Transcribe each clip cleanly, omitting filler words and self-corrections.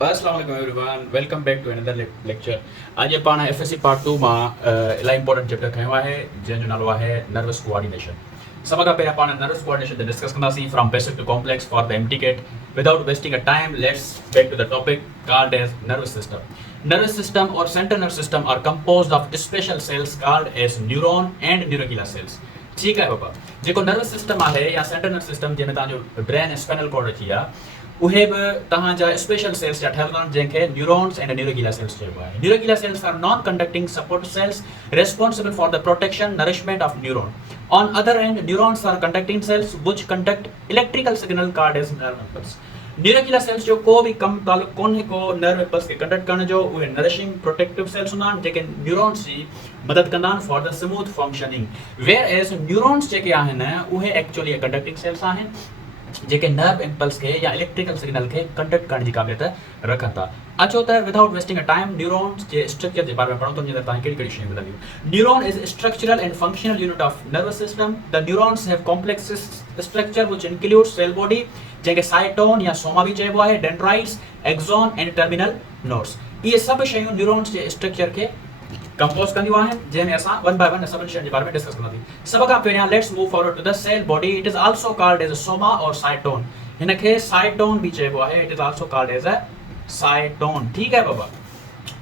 Assalamu alaikum everyone. Welcome back to another lecture. आज पाण FSC part 2 मां इलाही important chapter खयो आहे जंहिंजो नालो आहे नर्वस कोऑर्डिनेशन. सभ खां पहिरियों पाण नर्वस कोऑर्डिनेशन ते डिस्कस कंदासीं from basic to complex for the MTCAT. Without wasting a time, let's back to the topic called as nervous system. Nervous system or central nervous system are composed of special cells called as neuron and neuroglial cells. ठीक है बाबा, जेको nervous system आहे या central nervous system जंहिंमें तव्हांजो brain spinal cord अची आहे उहे बि तव्हांजा स्पेशल सेल्स जा ठहियल आहिनि जंहिंखे न्यूरॉन्स एंड न्यूरोगिला सेल्स चइबो आहे. Neuroglia cells are non conducting support cells responsible for the protection nourishment of neuron. On other end, neurons are conducting cells which conduct electrical signal called as nerve impulse. Neuroglia cells जो को भी कम तालुक कोन्हे को nerve impulse के conduct करण जो उहे नरिशिंग प्रोटेक्टिव सेल्स हूंदा आहिनि जेके न्यूरॉन्स जी मदद कंदा आहिनि for the smooth functioning. Whereas neurons जेके आहिनि उहे एक्चुअली कंडक्टिंग सेल्स आहिनि जेके नर्व इम्पल्स के या इलेक्ट्रिकल सिग्नल के कंडक्ट करण जी काबिलियत रखनि था. अचो त without wasting a time neurons जे स्ट्रक्चर जे बारे में पढ़ूं त जीअं तव्हां कहिड़ी कहिड़ी शयूं मिलंदियूं. Neuron is structural and functional unit of nervous system. The neurons have complex structure which includes cell body जंहिंखे साइटोन या सोमा बि चइबो आहे, dendrites, axon and terminal nodes. इहे सभु शयूं न्यूरॉन्स जे स्ट्रक्चर के कंपोज कंदियूं आहिनि जंहिंमें असां वन बाय वन सभिनी शयुनि जे बारे में डिस्कस कंदासीं. सभ खां पहिरियां let's move forward to the cell body. It is also called as soma or cyton. हिनखे साइटोन भी चइबो आहे. It is also called as a cyton. ठीक है बाबा.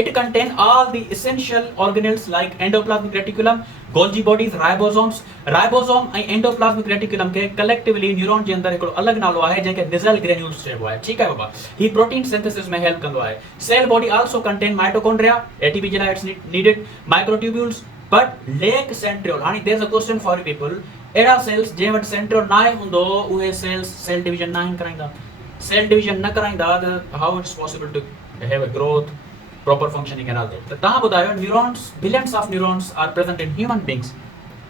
It contain all the essential organelles like endoplasmic reticulum, Golgi bodies, ribosomes. Ribosome ऐं endoplasmic reticulum के collectively neuron जे अंदर हिकिड़ो अलॻि नालो आहे जंहिंखे निज़ल ग्रेन्यूल्स चइबो आहे. ठीकु आहे बाबा. ही प्रोटीन सिंथेसिस में हेल्प कंदो आहे. Cell body also contain mitochondria, ATP जे लाइ it's needed, microtubules but lack centriole. हाणे there is a question for people. अहिड़ा सेल्स जंहिं वटि सेंट्रियोल न आहे हूंदो उहे सेल्स सेल डिवीजन न कराईंदा. सेल डिवीजन न कराईंदा त how it's possible to have a growth, proper functioning and all that. त तव्हां ॿुधायो neurons, billions of neurons are present in human beings.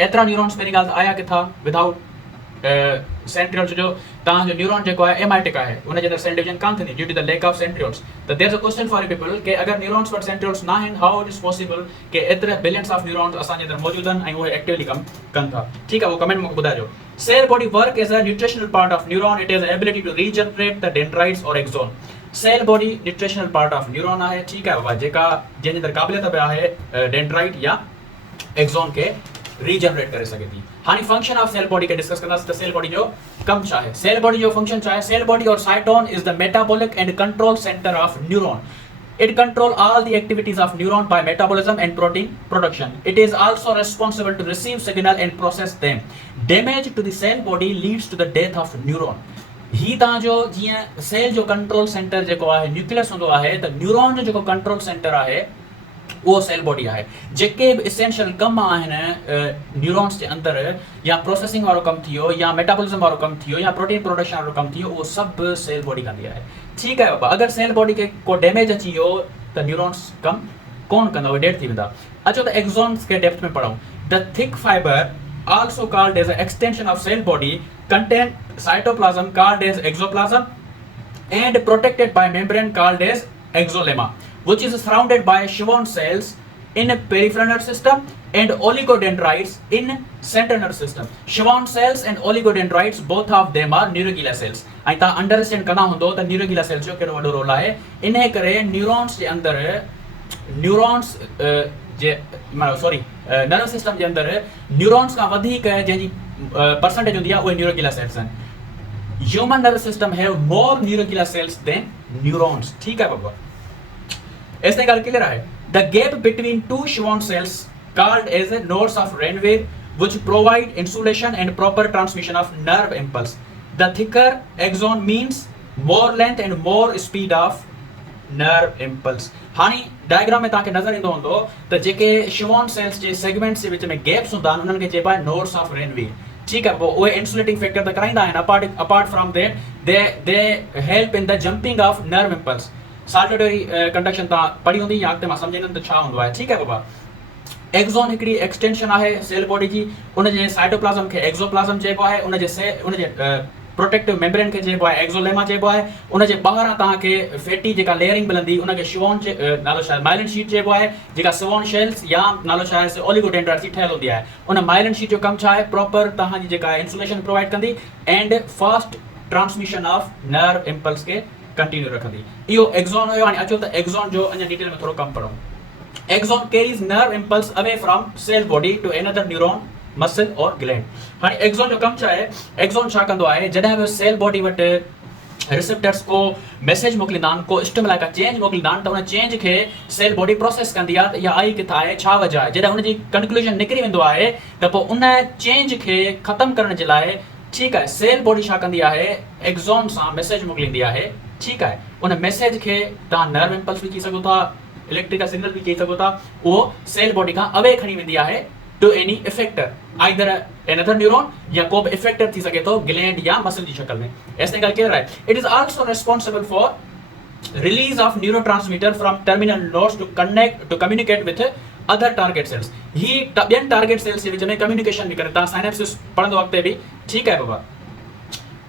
एतिरा न्यूरॉन्स पहिरीं ॻाल्हि त आया किथां विदाउट सेंट्रियोल्स. जो तव्हांजो न्यूरॉन जेको आहे एमाइटिक आहे उनजे अंदरि सेल डिवीजन कान थींदी due to the lack of centrioles. त there is a question for people कि अगरि न्यूरॉन्स वटि सेंट्रियोल्स न आहिनि हाउ इट इज पॉसिबल कि एतिरे बिलियंस ऑफ न्यूरॉन्स असांजे अंदरि मौजूदु आहिनि ऐं उहे एक्टिवली कमु कनि था. ठीकु आहे, उहो कमेंट मूंखे ॿुधाइजो. Cell body work as a nutritional part of neuron. It is ability to regenerate the dendrites और axon. Cell body nutritional part of neuron आहे. ठीकु आहे बाबा. जेका जंहिंजे अंदरि क़ाबिलियत बि आहे डेंड्राइट या एक्सॉन के रीजनरेट करे सघे थी. हाणे फंक्शन ऑफ सेल बॉडी के डिस्कस कंदासीं त सेल बॉडी जो कम छा आहे. सेल बॉडी जो फंक्शन छा आहे. सेल बॉडी और साइटोन is the metabolic and control centre of neuron. It control all the activities of neuron by metabolism and protein production. It is also responsible to receive signal and process them. Damage to the cell body leads to the death of neuron. ही तव्हांजो जीअं cell जो control centre जेको आहे nucleus हूंदो आहे त neuron जो जेको कंट्रोल सेंटर आहे उहो सेल बॉडी आहे. जेके बि एसेंशियल कम आहिनि न्यूरॉन्स जे अंदरि या प्रोसेसिंग वारो कमु थियो या मेटाबॉलिज्म वारो कमु थियो या प्रोटीन प्रोडक्शन वारो कमु थियो उहो सभु सेल बॉडी कंदी आहे. ठीकु आहे बाबा. अगरि सेल बॉडी खे को डैमेज अची वियो त न्यूरॉन्स कमु कोन कंदा, उहे डेड थी वेंदा. अचो त एक्सॉन्स खे डेप्थ में पढ़ूं. The thick fibre also called as an extension of cell body contain cytoplasm called as exoplasm and protected by membrane called as exolemma, which is surrounded by Schwann cells in peripheral nervous system and oligodendrites in central nervous system. Schwann cells and oligodendrites both of them are neuroglial cells. ऐं तव्हां understand कंदा हूंदो त न्यूरोगिला cells जो कहिड़ो वॾो role आहे. इन करे न्यूरॉन्स जे अंदरि न्यूरॉन्स नर्वस सिस्टम जे अंदरि न्यूरॉन्स खां वधीक जंहिंजी परसेंटेज हूंदी आहे उहे न्यूरोगिला सेल्स आहिनि. Human nervous system have more neuroglia cells than neurons. ठीकु आहे बाबा. एस ताईं ॻाल्हि क्लियर आहे. The gap between two Schwann cells called as nodes of Ranvier which provide insulation and proper transmission of nerve impulse. The thicker axon means more length and more speed of nerve impulse. हाणे diagram में तव्हांखे नज़र ईंदो हूंदो त जेके Schwann cells जे segments जे विच में gaps हूंदा आहिनि उन्हनि खे चइबो आहे नोड्स ऑफ रेनवीर. ठीकु आहे. पोइ उहे इंसुलेटिंग फैक्टर त कराईंदा आहिनि. Apart from that they help in the jumping of nerve impulse. Saltatory conduction तव्हां पढ़ी हूंदी या अॻिते मां सम्झंदुमि त छा हूंदो आहे. ठीकु आहे बाबा. एक्सॉन हिकिड़ी एक्सटेंशन आहे सेल बॉडी जी. उनजे साइटोप्लाज़म खे एक्सोप्लाज़म चइबो आहे. उनजे प्रोटेक्टिव मेम्ब्रेन खे चइबो आहे एक्सोलेमा चइबो आहे. उनजे ॿाहिरां तव्हांखे फैटी जेका लेयरिंग मिलंदी उनखे शिवॉन नालो छा आहे माइलिन शीट चइबो आहे. जेका शिवॉन शेल्स या नालो छा आहे ओलिगोडेंड्राइट्स जी ठहियल हूंदी आहे. उन माइलिन शीट जो कमु छा आहे प्रॉपर तव्हांजी जेका इंसुलेशन प्रोवाइड कंदी and fast transmission of nerve impulse खे कंटिन्यू रखंदी। इहो एक्सॉन हुयो। हाणे अचो त एक्सॉन जो अञा डिटेल में थोरो कम पढ़ूं। Axon carries nerve impulse away from cell body to another neuron muscle or gland. हाणे एक्सॉन जो कम छा आहे, एक्सॉन छा कंदो आहे, जॾहिं बि सेल बॉडी वटि रिसेप्टर्स को मैसेज मोकिलींदा आहिनि, को स्टिमुलाई का चेंज मोकिलींदा आहिनि, त उन चेंज खे सेल बॉडी प्रोसेस कंदी आहे त इहा आई किथां आहे, छा वजह आहे। जॾहिं हुनजी कंक्लूजन निकिरी वेंदो आहे त पोइ उन चेंज खे ख़तमु करण जे लाइ ठीकु आहे सेल बॉडी छा कंदी आहे, एक्सॉन सां मैसेज मोकिलींदी आहे। ठीकु आहे, उन मैसेज खे तव्हां नर्व इंपल्स बि चई सघो था, इलेक्ट्रिकल सिग्नल बि चई सघो था। उहो सेल बॉडी खां अवे खणी वेंदी आहे to any effector, either another neuron या को भी इफेक्टर थी सके तो ग्लैंड या मसल की शक्ल में। ऐसे ॻाल्हि कह रहा है। It is also responsible for release of neurotransmitter from terminal nodes to communicate with other target cells. ही ॿियनि टारगेट सेल्स जे विच में कम्युनिकेशन भी करे। तव्हां साइनेप्सिस पढ़ंदो वक़्त भी ठीक है बाबा,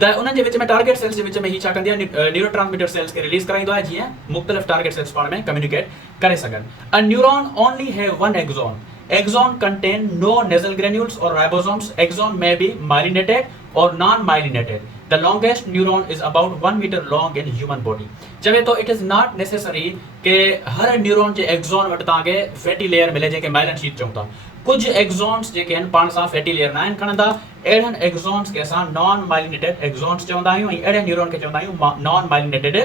त उन्हनि जे विच में टारगेट सेल्स जे विच में ही छा कंदी आहे, न्यूरोट्रांसमीटर सेल्स के रिलीज कराईंदो आहे जीअं मुख़्तलिफ़ टारगेट सेल्स पाण में कम्युनिकेट करे सघनि। A neuron only have one axon. Axon contain no nasal granules or ribosomes. Axon may be myelinated or non-myelinated. The longest neuron is about 1 meter long in human body. चवे तो it is not necessary के हर neuron जे axon वटि तव्हांखे fatty layer मिले जेके myelin sheath चऊं था। कुछ exons जेके आहिनि पाण सां फैटी लेयर न आहिनि खणंदा, अहिड़नि एक्सॉन्स खे असां नॉन माइलिनेटेड एक्सॉन्स चवंदा आहियूं ऐं अहिड़े न्यूरॉन खे चवंदा आहियूं नॉन माइलिनेटेड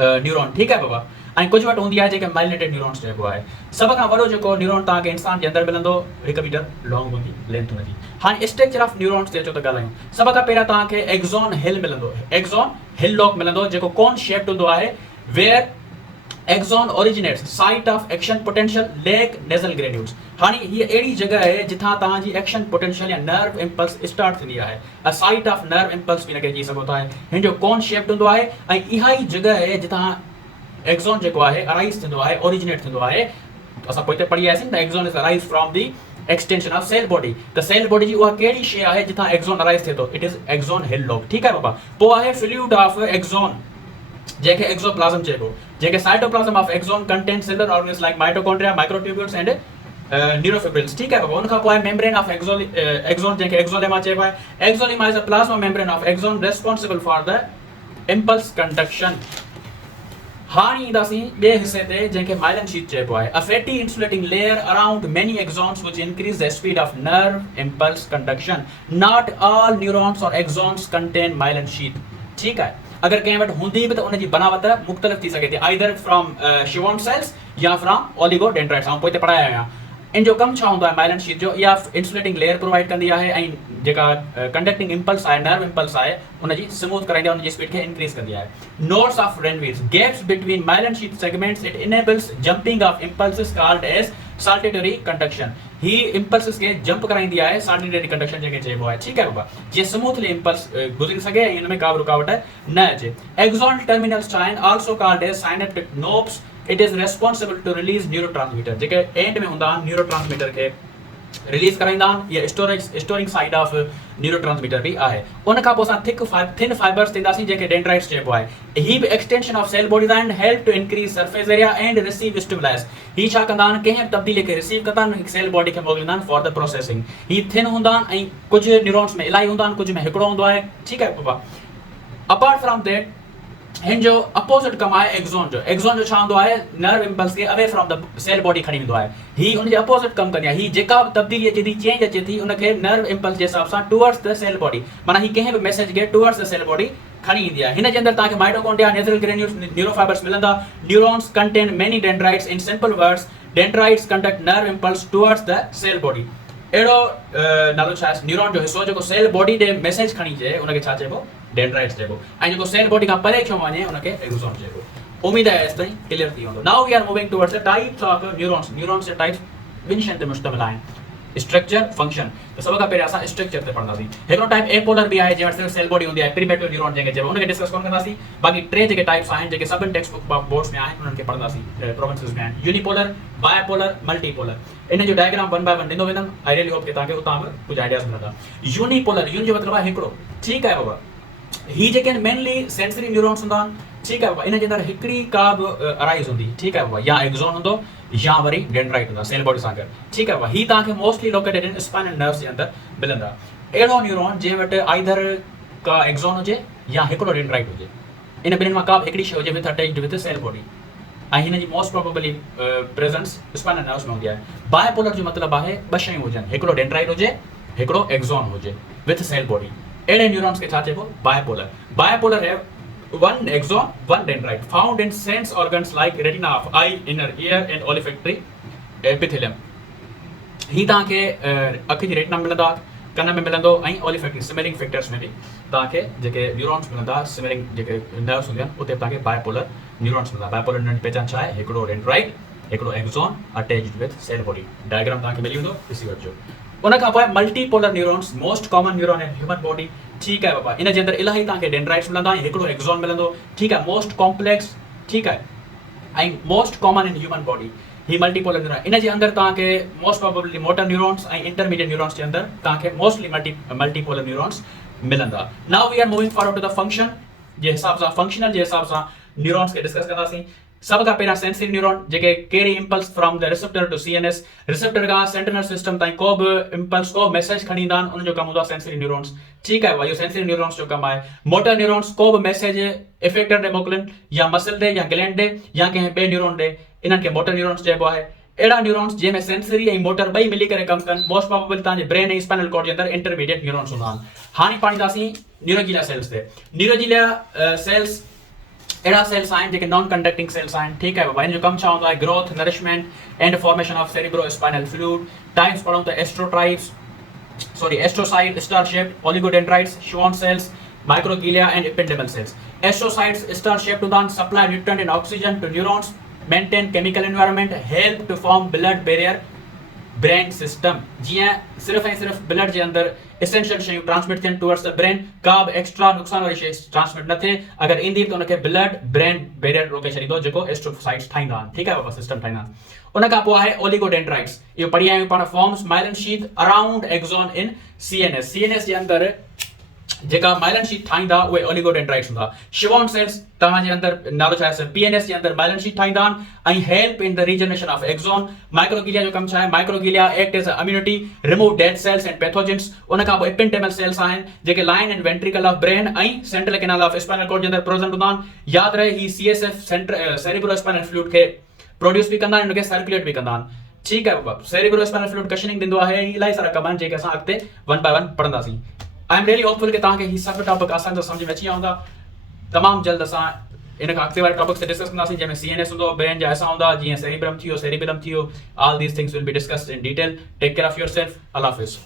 न्यूरॉन। ठीकु आहे बाबा। ऐं कुझु वटि हूंदी आहे जेके माइलिनेटेड न्यूरॉन्स चइबो आहे। सभ खां वॾो जेको न्यूरॉन तव्हांखे इंसान जे अंदरि मिलंदो 1 मीटर लॉन्ग हूंदी लेंथ हुनजी। हाणे स्ट्रक्चर ऑफ न्यूरॉन्स ते अचो त ॻाल्हायूं। सभ खां पहिरियां तव्हांखे एक्सॉन हिल मिलंदो, एक्सॉन हिल लॉक मिलंदो जेको कोन शेप्ड हूंदो आहे, where axon originates site of action potential lack nissl granules. हाणे हीअ अहिड़ी जॻह आहे जिथां तव्हांजी एक्शन पोटेंशियल या नर्व इंपल्स स्टार्ट थींदी आहे। A site of nerve impulse बि हिनखे चई सघो था। हिन जो कोन शेप्ड हूंदो आहे ऐं इहा ई जॻह आहे जिथां एक्सॉन जेको आहे अराइज थींदो आहे, ओरिजिनेट थींदो आहे। असां पोइ पढ़ी आयासीं त axon is arise from the extension of cell body. त सेल बॉडी जी उहा कहिड़ी शइ आहे जिथां एक्सॉन अराइज थिए थो, it is axon hillock. ठीकु आहे बाबा। पोइ आहे फ्लूइड ऑफ एक्सॉन जेके एक्सोप्लाज्म चइबो, जेके cytoplasm of axon contain cellular organs like mitochondria, microtubules and neurofibrils. ठीकु आहे बाबा। उन खां पोइ आहे मेम्ब्रेन ऑफ एक्सॉन जेके एक्सोलेमा चइबो आहे। Axolemma is a plasma membrane of axon responsible for the impulse conduction. हाणे ईंदासीं ॿिए हिसे ते जंहिंखे माइलिन शीट चइबो आहे। A fatty insulating layer around many axons which increase the speed of nerve impulse conduction. Not all neurons or axons contain myelin sheath. ठीकु आहे। अगर कंहिं वटि हूंदी बि त उनजी बनावट मुख़्तलिफ़ थी सघे थी, आइदर फ्रॉम शिवॉन सेल्स या फ्रॉम ओलिगोडेंड्राइट्स। ऐं पोइ ते पढ़ाया आहियां इन जो कमु छा हूंदो आहे माइलिन शीट जो, इहा इंसुलेटिंग लेयर प्रोवाइड कंदी आहे ऐं जेका कंडक्टिंग इम्पल्स आहे, नर्व इम्पल्स आहे, उनजी स्मूथ कराईंदी आहे, उनजी स्पीड खे इंक्रीज कंदी आहे। Nodes of Ranvier's gaps between myelin sheet segments it enables jumping of impulses called as saltatory conduction. ही इम्पल्सेस के जंप कराईंदी आहे, साल्टेटरी कंडक्शन जेके चइबो आहे। ठीकु आहे बाबा। जीअं स्मूथली इम्पल्स गुज़री सघे ऐं हिन में का बि रुकावट न अचे। एक्सॉन टर्मिनल्स आहिनि also called as synaptic knobs. It is responsible to release neurotransmitter जेके एंड में हूंदा आहिनि, न्यूरोट्रांसमीटर खे रिलीज कराईंदा आहिनि। या स्टोरिंग साइड ऑफ न्यूरोट्रांसमीटर भी आहे। उन खां पोइ असां थिन फाइबर्स थींदासीं जेके डेंड्राइट्स चइबो आहे। ही बि एक्सटेंशन ऑफ सेल बॉडीज़ आहिनि, help to increase surface area and receive stimuli. ही छा कंदा आहिनि, कंहिं तब्दीली खे रिसीव कंदा आहिनि, सेल बॉडी खे मोकिलींदा आहिनि for the processing. He thin हूंदा आहिनि ऐं कुझु न्यूरॉन्स में इलाही हूंदा आहिनि, कुझु में हिकिड़ो हूंदो आहे। ठीकु आहे बाबा। अपार्ट फ्रॉम दैट हिन जो अपोजिट कमु आहे एक्सॉन जो। एक्सॉन जो छा हूंदो आहे, नर्व इम्पल्स खे away from the cell body खणी वेंदो आहे। ही उनजे अपोजिट कमु कंदी आहे। ही जेका बि तब्दीली अचे थी, चेंज अचे थी, उनखे नर्व इम्पल्स जे हिसाब सां टुवर्ड्स द सेल बॉडी, माना ही कंहिं बि मैसेज खे टुवर्ड्स द सेल बॉडी खणी ईंदी आहे। हिन जे अंदरि तव्हांखे माइटोकॉन्ड्रिया, नेजल ग्रेन्यूल्स, न्यूरोफाइबर्स मिलंदा। Neurons contain many dendrites. In simple words dendrites conduct nerve impulse towards the cell body. अहिड़ो नालो छा आहे, न्यूरॉन जो हिसो जेको सेल बॉडी ॾे मैसेज खणी अचे, उनखे छा चइबो, डेंड्राइट्स चइबो। ऐं जेको सेल बॉडी खां परे छो वञे, उनखे एक्सॉन चइबो। उम्मीद आहे एसिताईं क्लियर थी वेंदो। Now we are moving towards the types of neurons. Neurons जे टाइप्स ॿिनि शयुनि ते मुश्तमिल आहिनि, स्ट्रक्चर, फंक्शन। त सभ खां पहिरियों असां स्ट्रक्चर ते पढ़ंदासीं। हिकिड़ो टाइप एपोलर बि आहे, जंहिं वटि सिर्फ़ु सेल बॉडी हूंदी आहे, पेरीमेट्रल न्यूरॉन जंहिंखे चइबो, उनखे डिस्कस कोन कंदासीं। बाक़ी टे जेके टाइप्स आहिनि जेके सभिनि टेक्स्ट बुक बोर्ड्स में आहिनि, उन्हनि खे पढ़ंदासीं, प्रोविंसेस में आहिनि। Unipolar, bipolar, multipolar. इन जो डायग्राम 1 बाय 1 ॾींदो वेंदुमि। आई रियली होप कि तव्हांखे उतां बि कुझु आइडियाज़ मिलंदा। यूनिपोलर, यून जो मतिलबु आहे हिकिड़ो। ठीकु आहे बाबा। ही जेके मेनली सेंसरी न्यूरॉन्स हूंदा आहिनि। ठीकु आहे बाबा। इन जे अंदरि हिकिड़ी का बि अराइज हूंदी। ठीकु आहे बाबा। या एक्सॉन हूंदो या वरी डेंड्राइट हूंदा सेल बॉडी सां गॾु। ठीकु आहे बाबा। ही तव्हांखे mostly located in spinal nerves जे अंदरि मिलंदा। अहिड़ो न्यूरॉन जंहिं वटि आइदर का एक्सॉन हुजे या हिकिड़ो डेंड्राइट हुजे। इन ॿिन्हिनि मां का बि हिकिड़ी शइ हुजे with attached with cell body ऐं हिन जी most probably presence spinal nerves में हूंदी आहे। बायपोलर जो मतिलबु आहे ॿ शयूं हुजनि, हिकिड़ो डेंड्राइट हुजे, हिकिड़ो एक्सॉन हुजे विथ सेल बॉडी। अहिड़े न्यूरॉन्स खे छा चइबो? Bipolar. Bipolar have one axon, one dendrite found in sense organs like retina of eye, inner ear and olfactory epithelium। ही तव्हांखे अखि जी रेटिना मिलंदा, कन में मिलंदो ऐं ओलिफैक्टरी स्मेलिंग फैक्टर्स में बि तव्हांखे जेके न्यूरॉन्स मिलंदा, स्मेलिंग जेके नर्व्स हूंदियूं आहिनि उते तव्हांखे बायपोलर न्यूरॉन्स मिलंदा। बायपोलर न्यूरॉन जी पहचान छा आहे? हिकिड़ो डेंड्राइट, हिकिड़ो axon attached with cell body. Diagram तव्हांखे मिली वेंदो, ॾिसी वठिजो। उन खां पोइ multipolar neurons, most common neuron in human body. ठीकु आहे बाबा, इन जे अंदरि इलाही तव्हांखे डेंड्राइट्स मिलंदा ऐं हिकिड़ो एक्सॉन मिलंदो। ठीकु आहे, मोस्ट कॉम्प्लेक्स, ठीकु आहे, ऐं most common in human body ही मल्टीपोलर न्यूरॉन। इन जे अंदरि तव्हांखे मोस्ट प्रोबेबली मोटर न्यूरॉन्स ऐं इंटरमीडिएट न्यूरॉन्स जे अंदरि तव्हांखे मोस्टली मल्टीपोलर न्यूरॉन्स मिलंदा। Now we are moving forward to the function जे हिसाब सां, फंक्शनल जे हिसाब सां न्यूरॉन्स खे डिस्कस कंदासीं। सब खां पहिरियां सेंसरी न्यूरॉन जेके carry impulse from the receptor to CNS, receptor खां सेंट्रल सिस्टम ताईं को बि इंपल्स, को मैसेज खणी ईंदा आहिनि, उनजो कमु हूंदो आहे सेंसरी न्यूरॉन्स। ठीकु आहे, इहो सेंसरी न्यूरॉन्स जो कमु आहे। मोटर न्यूरॉन्स को बि मैसेज इफेक्टर ॾे मोकिलनि, या मसल ॾे, या ग्लैंड ॾे, या कंहिं ॿिए न्यूरॉन ॾे, इन्हनि खे मोटर न्यूरॉन्स चइबो आहे। अहिड़ा न्यूरॉन्स जंहिंमें सेंसरी ऐं मोटर ॿई मिली करे कमु कनि, मोस्ट प्रोबेबली तव्हांजे ब्रेन ऐं स्पाइनल कॉर्ड जे अंदरि इंटरमीडिएट न्यूरॉन्स हूंदा आहिनि। हाणे पाण ईंदासीं न्यूरोजिला सेल्स ते। न्यूरोजिला सेल्स अहिड़ा सेल्स आहिनि जेके नॉन कंडक्टिंग सेल्स आहिनि। ठीकु आहे बाबा, हिन जो कमु छा हूंदो आहे? Growth, nourishment and formation of cerebrospinal fluid. Types पढ़ूं त astrocyte, star shaped, oligodendrites, Schwann cells, microglia and ependymal cells. Astrocytes star shaped हूंदा आहिनि, supply nutrient and oxygen to neurons, maintain chemical environment, help to form blood barrier brain system. जीअं सिर्फ़ ऐं सिर्फ़ blood जे अंदरि essential शयूं transmit थियनि towards the brain, का बि एक्स्ट्रा नुक़सान वारी शइ ट्रांसमिट न थिए। अगरि ईंदी त उनखे ब्लड ब्रेन बैरियर रोके छॾींदो, जेको एस्ट्रोसाइट्स ठाहींदा आहिनि। ठीकु आहे बाबा, सिस्टम ठाहींदा आहिनि। उन खां पोइ आहे ओलिगोडेंड्राइट्स। इहो पढ़ी आहियूं पाण, forms myelin sheath around axon in CNS. CNS जे अंदरि जेका माइलिन शीथ ठाहींदा उहे ओलिगोडेंड्राइट्स हूंदा। श्वॉन सेल्स तव्हांजे अंदरि नालो छा आहे? पीएनएस जे अंदरि माइलिन शीथ ठाहींदा आहिनि ऐं help in the regeneration of axon. Microglia जो कमु छा आहे? Microglia act as a immunity, remove dead cells and pathogens. उन खां पोइ एपिंडेमल सेल्स आहिनि जेके line and ventricle of brain ऐं central canal of spinal cord जे अंदरि प्रेजेंट हूंदा आहिनि। यादि रहे, ही सीएसएफ सेरिब्रो स्पाइनल फ्लूइड खे प्रोड्यूस बि कंदा आहिनि, उनखे सर्कुलेट बि कंदा आहिनि। ठीकु आहे बाबा, सेरिब्रो स्पाइनल फ्लूइड कशनिंग ॾींदो आहे। इलाही सारा कम आहिनि जेके असां अॻिते वन बाय वन पढ़ंदासीं। आई एम रियली होपफुल कि तव्हांखे ही सभु टॉपिक आसानी सां सम्झ में अची विया हूंदा। तमामु जल्द असां इन खां अॻिते वारे टॉपिक्स ते डिस्कस कंदासीं, जंहिंमें सीएनएस हूंदो, ब्रेन जा हिसा हूंदा, जीअं सेरिब्रम थियो, सेरिबेलम थियो। All these things will be discussed in detail. Take care of yourself. अल्लाह हाफ़िज़।